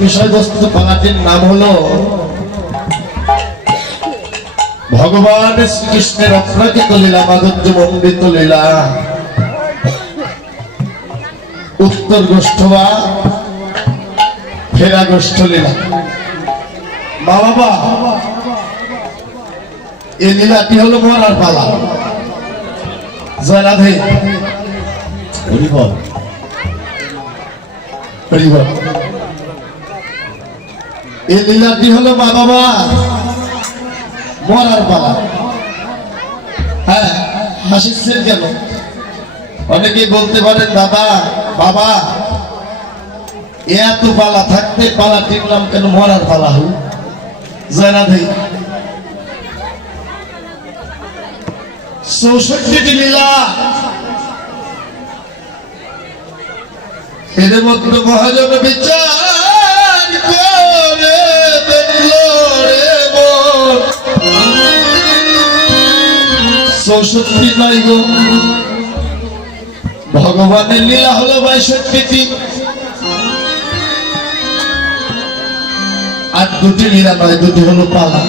বিষয়বস্তু পালাটির নাম হলো ভগবান শ্রীকৃষ্ণের অপ্রাকৃত লীলা, মাধুর্য মণ্ডিত লীলা, উত্তর গোষ্ঠ বা ফেরা গোষ্ঠ লীলা। মা বাবা, এই লীলাটি হলো মরার পালা। জয় রাধে, হরি বল, হরি বল। এই লীলাটি হলো মা বাবা মরার পালা। হ্যাঁ, হাসিচ্ছেন কেন? অনেকেই বলতে পারেন, দাদা বাবা এত পালা থাকতে পালাটির নাম কেন মরার পালা হল? জয় রাধে। 64টি লীলা এর মধ্যে মহাজন বিচার করে দেখলো রে মন 64 নাই গো, ভগবানের লীলা হলো 62টি। আর দুটি লীলা নয়, দুটি হলো পালা।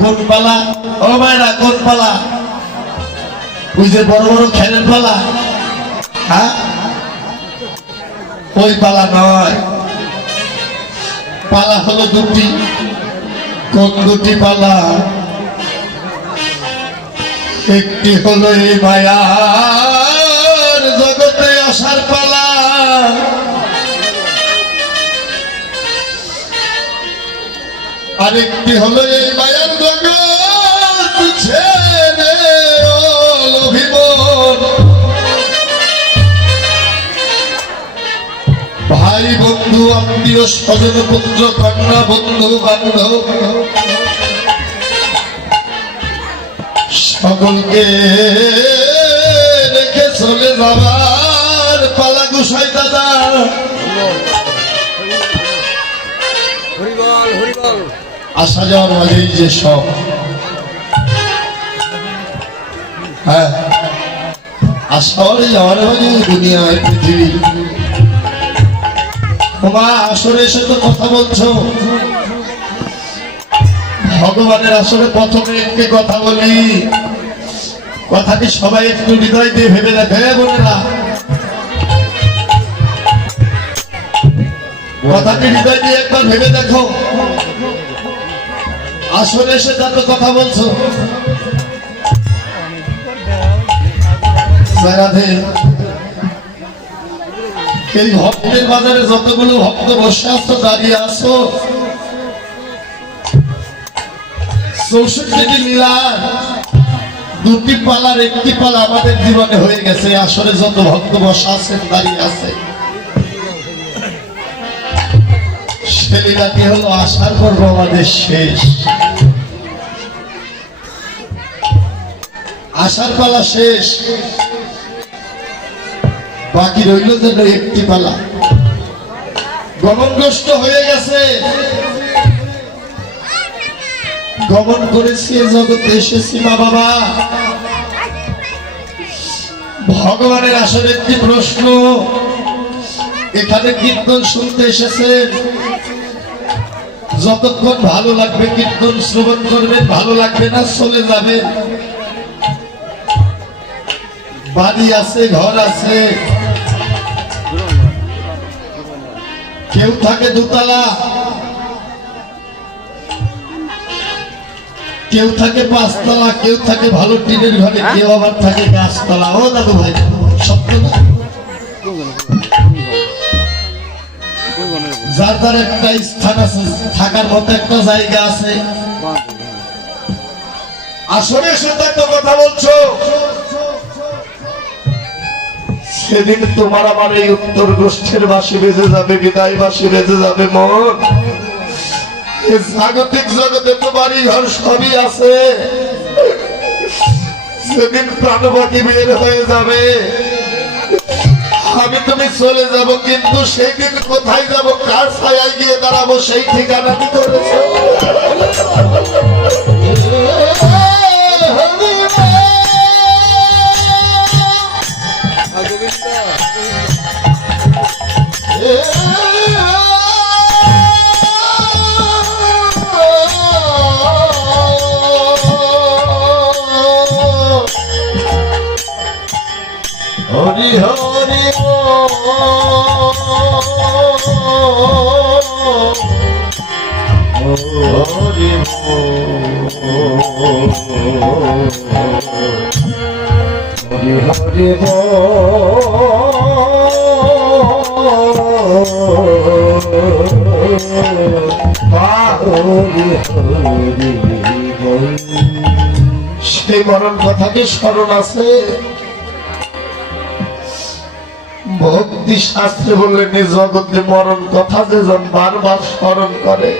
কোন পালা? ও ভাইরা, কোন পালা? ওই যে বড় বড় খেলের পালা, হ্যাঁ ওই পালা নয়। পালা হলো দুটি। কোন দুটি পালা? একটি হলো এই মায়ার জগতে আসার পালা, আরেকটি হলো এই মায়ার জগৎ ছেড়ে অভিমন। ভাই বন্ধু আত্মীয় স্বজন পুত্র কন্যা বন্ধু বান্ধব সকলকে রেখে চলে যাবার পালা গুসাই দাদা। আসা যাওয়ার মাঝেই যে সব, হ্যাঁ আসা যাওয়ার মাঝে দুনিয়ায় পৃথিবী। তোমার আসরে এসে তো কথা বলছো, ভগবানের আসলে প্রথমে একটি কথা বলি, কথাটি সবাই একটু হৃদয় দিয়ে ভেবে দেখে বোনেরা, কথাটি হৃদয় দিয়ে একবার ভেবে দেখো। আসলে এসে যত কথা বলছো, রাধে, এই ভক্তের বাজারে যতগুলো ভক্ত বসে আছো, দাঁড়িয়ে আছো, 64টি লীলার দুটি পালার একটি পালা আমাদের জীবনে হয়ে গেছে। আসলে যত ভক্ত বসা আছেন, দাঁড়িয়ে আছে, সে লীলাটি হলো আসার পর্ব আমাদের শেষ। আসার পালা শেষ, বাকি রইল যেন একটি পালা। গমনগ্রস্ত হয়ে গেছে, গমন করেছি এ জগতে, এসেছি মা বাবা। ভগবানের আসলে একটি প্রশ্ন, এখানে কীর্তন শুনতে এসেছেন, যতক্ষণ ভালো লাগবে কীর্তন শ্রবণ করবেন, ভালো লাগবে না চলে যাবেন। বাড়ি আছে, ঘর আছে, কেউ থাকে দোতলা, কেউ থাকে 5 তলা, কেউ থাকে ভালো টিনের ঘরে, কেউ আবার থাকে গাছতলা। ও দাদু ভাই, সত্য না? যার যার একটা স্থান আছে, থাকার মতো একটা জায়গা আছে। আসলে সাথে একটা কথা বলছো, সেদিন তোমার আমার এই উত্তর গোষ্ঠীর বাসি বেজে যাবে, বিদায় বাসি বেজে যাবে। মন, জাগতিক জগতে তোমারই ঘর সবই আছে, সেদিন প্রাণবাকি বের হয়ে যাবে, আমি তুমি চলে যাব, কিন্তু সেই দিন কোথায় যাব, কার ছায়ায় গিয়ে দাঁড়াবো, সেই ঠিকানা কি করেছো? হরি হরি হরি হরি হরি সেই মরণ কথাকে স্মরণ আছে। ভক্তি শাস্ত্রে বললেন এই জগতে মরণ কথা যেজন বারবার স্মরণ করে,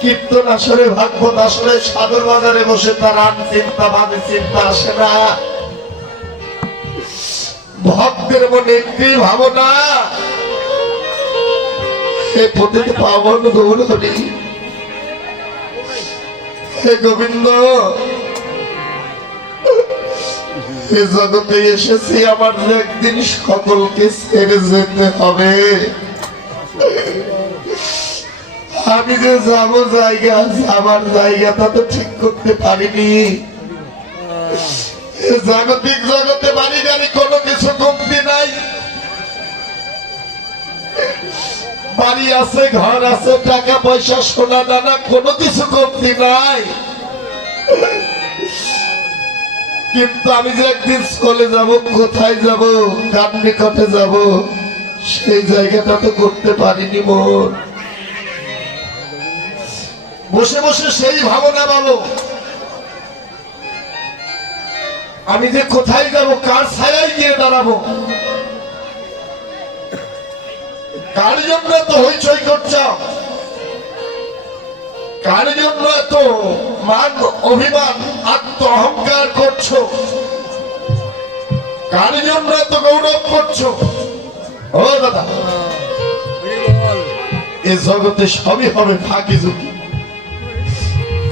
কীর্তন আসরে ভাগবত আসরে সাগর বাজারে বসে তার আন চিন্তা বাদে চিন্তা আসে না। ভক্তের মনে একটি ভাবনা, হে পতিত পাবন গৌর হরি, হে গোবিন্দ, এ জগতে এসেছি আমার একদিন সকলকে ছেড়ে যেতে হবে। আমি যে যাবো যাবার জায়গাটা তো ঠিক করতে পারিনি। জাগতিক জগতে বাড়ি গাড়ি কোনো কিছু কমতি নাই, বাড়ি আছে, ঘর আছে, টাকা পয়সা, সোনা দানা, কোনো কিছু কমতি নাই। কিন্তু আমি যে একদিন চলে যাব, কোথায় যাব, কার নিকটে যাব, সেই জায়গাটা তো করতে পারিনি। মোর বসে বসে সেই ভাবনা ভাবো, আমি যে কোথায় যাব, কার ছায়ায় গিয়ে দাঁড়াবো, কার জন্য তো হইচই করছ, কার জন্য এত মান অভিমান আত্ম অহংকার করছো, কার জন্য এত গৌরব করছো? ও দাদা, এ জগতে সবই হবে ফাঁকি ঝুঁকি,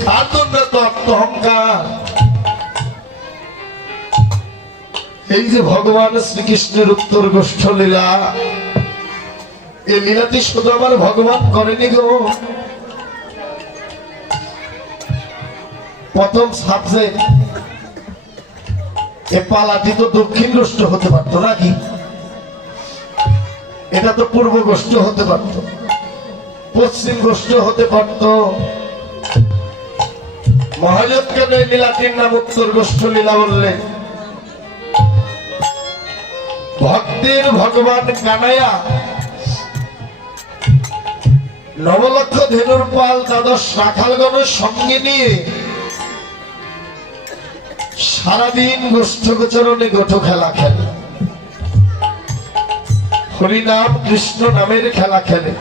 কার জন্য এত আত্ম অহংকার? এই যে ভগবান শ্রীকৃষ্ণের উত্তর গোষ্ঠ লীলা, এই লীলাটি শুধু আমার ভগবান করেনি গো। প্রথম সাবজেক্ট এ পালাটি তো দক্ষিণ গোষ্ঠ হতে পারতো নাকি, এটা তো পূর্ব গোষ্ঠ হতে পারত, পশ্চিম গোষ্ঠ হতে পারত। মহাজন কেন এই লীলাটির নাম উত্তর গোষ্ঠ লীলা বললেন? ভক্তের ভগবান কানাইয়া নবলক্ষ ধেনুর পাল দ্বাদশ রাখালগণের সঙ্গে নিয়ে সারাদিন গোষ্ঠ গোচরণে গোঠ খেলা খেলে, হরিনাম কৃষ্ণ নামের খেলা খেলে।